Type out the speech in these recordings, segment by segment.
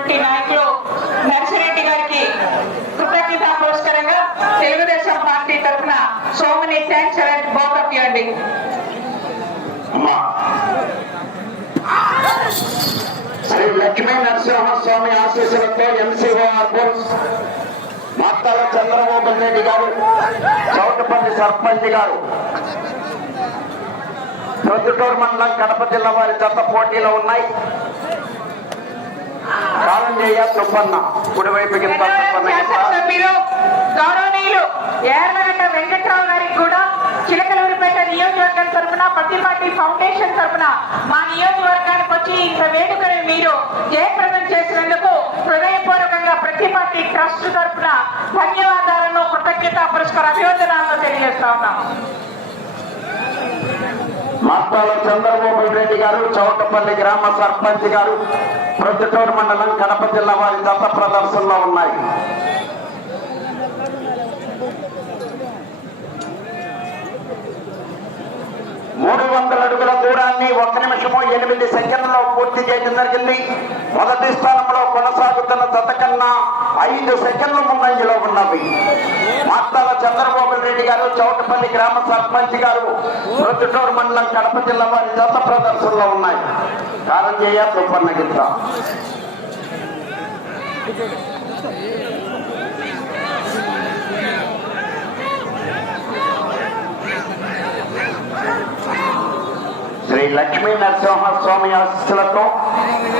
చేసినటువంటి నాయకులు నర్సిరెడ్డి గారికి కృతజ్ఞత పురస్కరంగా తెలుగుదేశం పార్టీ తరఫున so many thanks both of you అండి. శ్రీ లక్ష్మీ నరసింహస్వామి ఆశీస్సులతో ఎంసీఓ అర్బుల్ మాతాల చంద్రబాబు రెడ్డి గారు చౌటపల్లి సర్పంచ్ గారు ప్రొద్దుటూరు మండలం కడప జిల్లా వారి జత పోటీలో ఉన్నాయి. కాలంజయ్య సుబ్బన్న గిత్త. శాసనసభ్యులు గౌరవనీయులు ఏర్లగడ్డ వెంకట్రావు గారికి కూడా చిలకలూరిపేట నియోజకవర్గం తరఫున పత్తిపాటి ఫౌండేషన్ తరఫున మా నియోజకవర్గానికి వచ్చి ఇంత వేడుకని మీరు జయప్రదం చేసినందుకు హృదయపూర్వకంగా ప్రతిపాటి ట్రస్ట్ తరఫున ధన్యవాదాలను కృతజ్ఞత పురస్కార అభివందనాలను తెలియజేస్తా ఉన్నాం మాతాల చంద్రబాబు రెడ్డి గారు చౌటపల్లి గ్రామ సర్పంచ్ గారు ప్రొద్దుటూరు మండలం కడప జిల్లా వారి దత్త ప్రదర్శనలో ఉన్నాయి. మూడు వందల అడుగుల దూరాన్ని ఒక్క నిమిషము ఎనిమిది సెకండ్లలో పూర్తి చేయడం జరిగింది. మొదటి స్థానంలో కొనసాగుతున్న దత్తకన్నా ఐదు సెకండ్ల ముందంజలో ఉన్నవి. మాతాల చంద్రబాబు రెడ్డి గారు చౌటపల్లి గ్రామ సర్పంచ్ గారు ప్రొద్దుటూరు మండలం కడప జిల్లా వారి జత ప్రదర్శనలో ఉన్నాయి. కారంజయ్య సుబ్బన్న గిత్త శ్రీ లక్ష్మీ నరసింహస్వామి ఆశీస్సులతో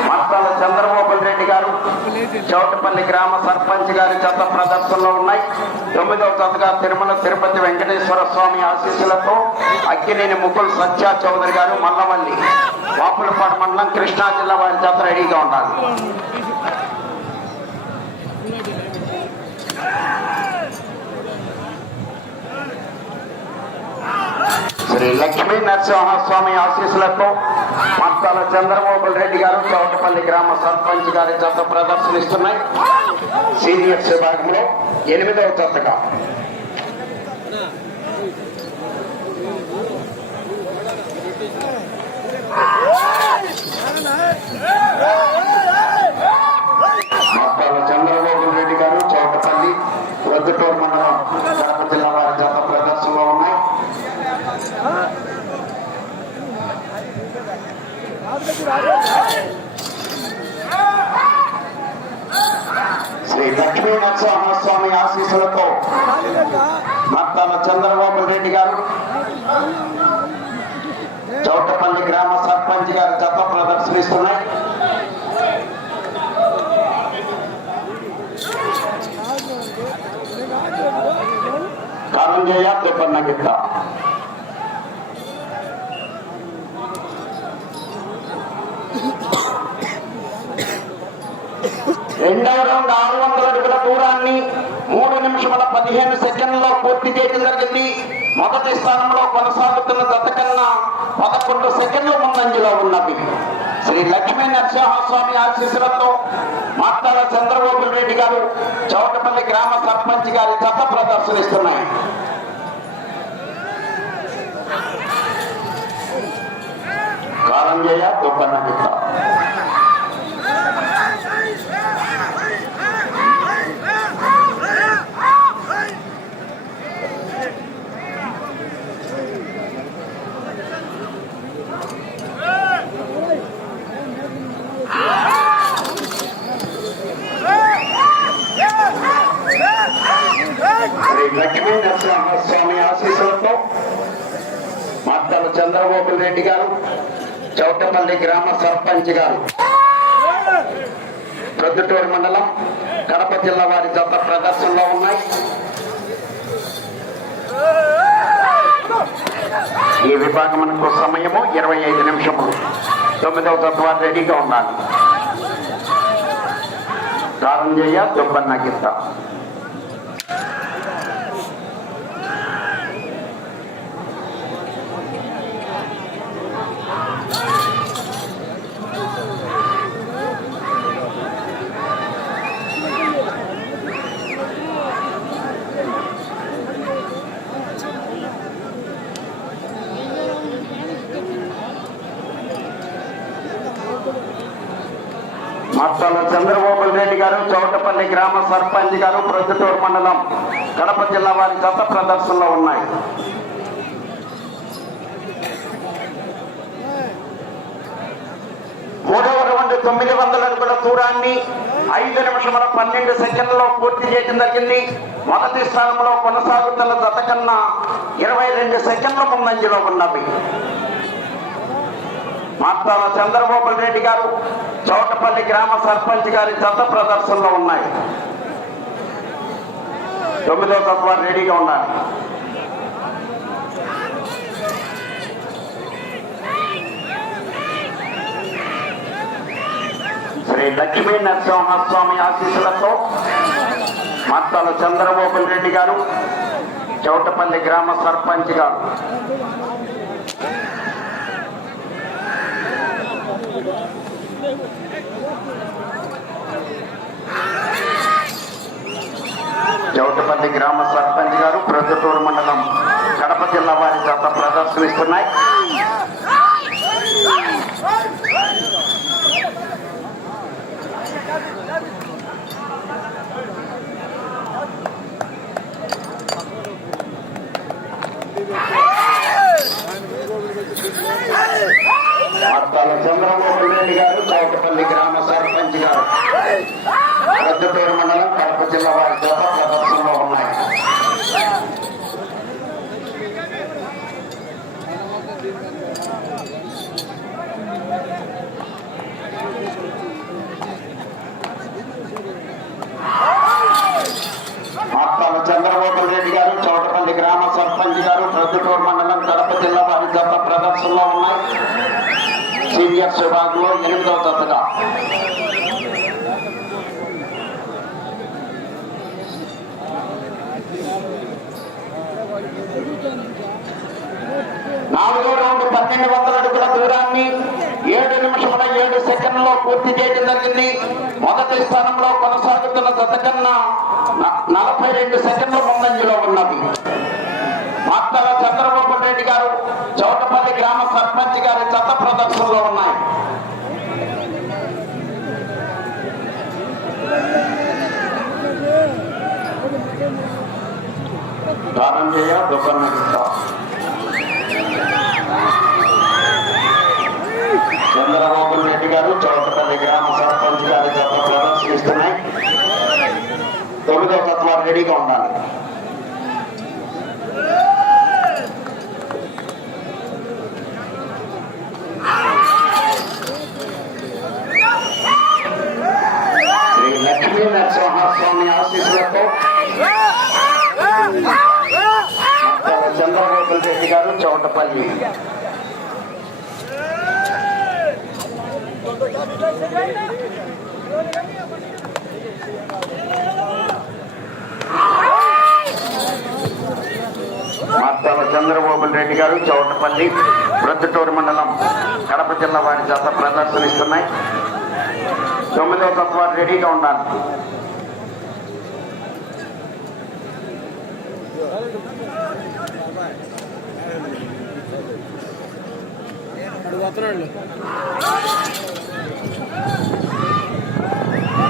మత్తాల చంద్రబాబు రెడ్డి గారు చౌటపల్లి గ్రామ సర్పంచ్ గారి చెత్త ప్రదర్శనలో ఉన్నాయి. తొమ్మిదవ జతగా తిరుమల తిరుపతి వెంకటేశ్వర స్వామి ఆశీస్సులతో అక్కినేని ముకుల్ సత్యా చౌదరి గారు మల్లవల్లి వాపులపాడు మండలం కృష్ణా జిల్లా వారి జత రెడీగా ఉండాలి. శ్రీ లక్ష్మీ నరసింహస్వామి ఆశీస్సులతో మత్తాల చంద్రబాబు రెడ్డి గారు చౌటపల్లి గ్రామ సర్పంచ్ గారి జత ప్రదర్శనిస్తున్నాయి సీనియర్స్ విభాగంలో ఎనిమిదవ జతగా Yeah చంద్రబాబు రెడ్డి గారు చౌటపల్లి ప్రొద్దుటూరు మండలం కడప జిల్లా వారి జత ప్రదర్శనలో ఉన్నాయి శ్రీ లక్ష్మీ నరసింహస్వామి ఆశీస్సులతో మత్తాల చంద్రబాబు రెడ్డి గారు చౌటపల్లి గ్రామ సర్పంచ్ గారు జత ప్రదర్శనిస్తున్నాయి. కారంజయ్య తిప్పన్న గిత్త రెండవ రౌండ్ ఆరు వందల అడుగుల దూరాన్ని మూడు నిమిషముల పదిహేను సెకండ్లలో పూర్తి చేయడం జరిగింది. మొదటి స్థానంలో కొనసాగుతున్న గతకన్నా పదకొండు సెకండ్ల ముందంజలో ఉన్నది శ్రీ లక్ష్మీ నరసింహస్వామి ఆశీస్సులతో మాట్లాడ చంద్రబాబు రెడ్డి గారు చౌటపల్లి గ్రామ సర్పంచ్ గారి జత ప్రదర్శనిస్తున్నాయి. కారంజయ్య గొప్ప గిత్త శ్రీ లక్ష్మీ నరసింహస్వామి ఆశీస్సులతో మాతలు చంద్రబాబు రెడ్డి గారు చౌటపల్లి గ్రామ సర్పంచ్ గారు ప్రొద్దుటూరు మండలం కడప జిల్లా వారి జత ప్రదర్శనలో ఉన్నాయి. ఈ విభాగమునకు సమయము ఇరవై ఐదు నిమిషములు. తొమ్మిదవ జత రెడీగా ఉండాలి. కారంజయ్య దుబ్బన్న గిత్త. మత్తాల చంద్రబాబు రెడ్డి గారు చౌటపల్లి గ్రామ సర్పంచ్ గారు ప్రొద్దుటూరు మండలం కడప జిల్లా వారి గత ప్రదర్శనలో ఉన్నాయి. మూడవ రెండు తొమ్మిది వందల అడుగుల దూరాన్ని ఐదు నిమిషముల పన్నెండు సెకండ్లలో పూర్తి చేయడం జరిగింది. మొదటి స్థానంలో కొనసాగుతున్న గత కన్నా ఇరవై రెండు సెకండ్ల ముందంజలో ఉన్నవి. మాట్లాడ చంద్రబాబు రెడ్డి గారు చౌటపల్లి గ్రామ సర్పంచ్ గారి జత ప్రదర్శనలో ఉన్నాయి. తొమ్మిదో తత్వాలు రెడీగా ఉండాలి. శ్రీ లక్ష్మీ నరసింహస్వామి ఆశీస్సులతో మత్తాల చంద్రబాబు రెడ్డి గారు చౌటపల్లి గ్రామ సర్పంచ్ గారు చౌటపల్లి గ్రామ సర్పంచ్ గారు ప్రొద్దుటూరు మండలం కడప జిల్లా వారి జత ప్రదర్శనిస్తున్నాయి. చంద్రబాబు రెడ్డి గారు చౌటపల్లి గ్రామ సర్పంచ్ గారు ప్రొద్దుటూరు మండలం కడప జిల్లా వారి జత ప్రదర్శనలో ఉన్నాయి మార్తాల చంద్రబాబు రెడ్డి గారు చౌటపల్లి గ్రామ సర్పంచ్ గారు ప్రొద్దుటూరు మండలం కడప జిల్లా వారి జత ప్రదర్శనలో ఉన్నాయి. సీనియర్స్ విభాగంలో ఎనిమిదవ జతగా నాలుగో రౌండ్ పన్నెండు వందల అడుగుల దూరాన్ని ఏడు నిమిషముల ఏడు సెకండ్లో పూర్తి చేయడం జరిగింది. మొదటి స్థానంలో కొనసాగుతున్న జత కన్నా నలభై రెండు సెకండ్ల ముందంజలో ఉన్నది. మాత్తల చంద్రబాబు రెడ్డి గారు చౌటపల్లి గ్రామ సర్పంచ్ గారి జత ప్రదర్శనలో ఉన్నాయి. దానం చేయ దుకాణం చంద్రబాబు రెడ్డి గారు చౌటపల్లి గ్రామ సర్పంచ్ గారి జత ప్రదర్శిస్తున్నాయి తొమ్మిదో తత్వాలు రెడీగా ఉండాలి శ్రీ నరసింహస్వామి ఆశీస్సులతో చంద్రబాబు రెడ్డి గారు చౌటపల్లి. మత్తాల చంద్రబాబు రెడ్డి గారు చౌటపల్లి ప్రొద్దుటూరు మండలం కడప జిల్లా వారి చేత ప్రదర్శనిస్తున్నాయి. తొమ్మిదో తత్వాలు రెడీగా ఉండాలి.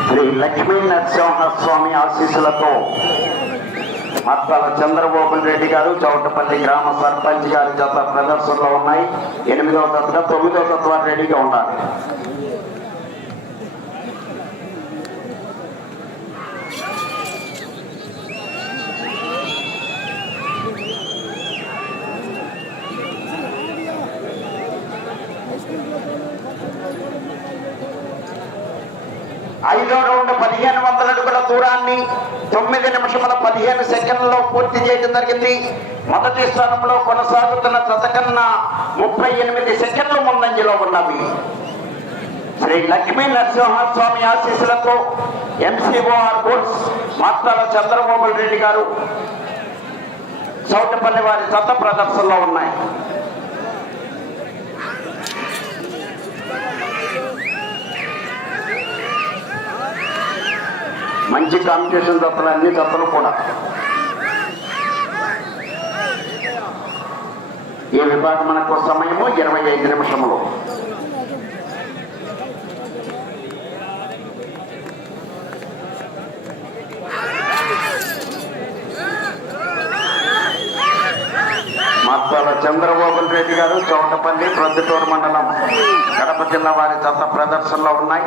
శ్రీ లక్ష్మీ నరసింహస్వామి ఆశీస్సులతో మత్తాల చంద్రబాబు రెడ్డి గారు చౌటపల్లి గ్రామ సర్పంచ్ గారి జత ప్రదర్శనలో ఉన్నాయి. ఎనిమిదవ తత్వ తొమ్మిదవ తత్వాలు రెడీగా ఉండాలి ఐదో రౌండ్ పదిహేను వందల అడుగుల దూరాన్ని తొమ్మిది నిమిషముల పదిహేను సెకండ్లలో పూర్తి చేయడం జరిగింది. మొదటి స్థానంలో కొనసాగుతున్న జత కన్నా ముప్పై ఎనిమిది సెకండ్ల ముందంజలో ఉన్నవి. శ్రీ లక్ష్మీ నరసింహస్వామి ఆశీస్సులతో ఎంసీఓఆర్ బోర్డ్స్ మాత్రాల చంద్రబాబు రెడ్డి గారు చౌటపల్లి వారి జత ప్రదర్శనలో ఉన్నాయి. మంచి కాంపిటీషన్ తప్పలు అన్ని తప్పలు కూడా. ఏ విభాగం మనకు సమయము? ఇరవై ఐదు నిమిషములు. మత్తాల చంద్రబాబు రెడ్డి గారు చౌటపల్లి ప్రొద్దుటూరు మండలం కడప జిల్లా వారి జత ప్రదర్శనలో ఉన్నాయి.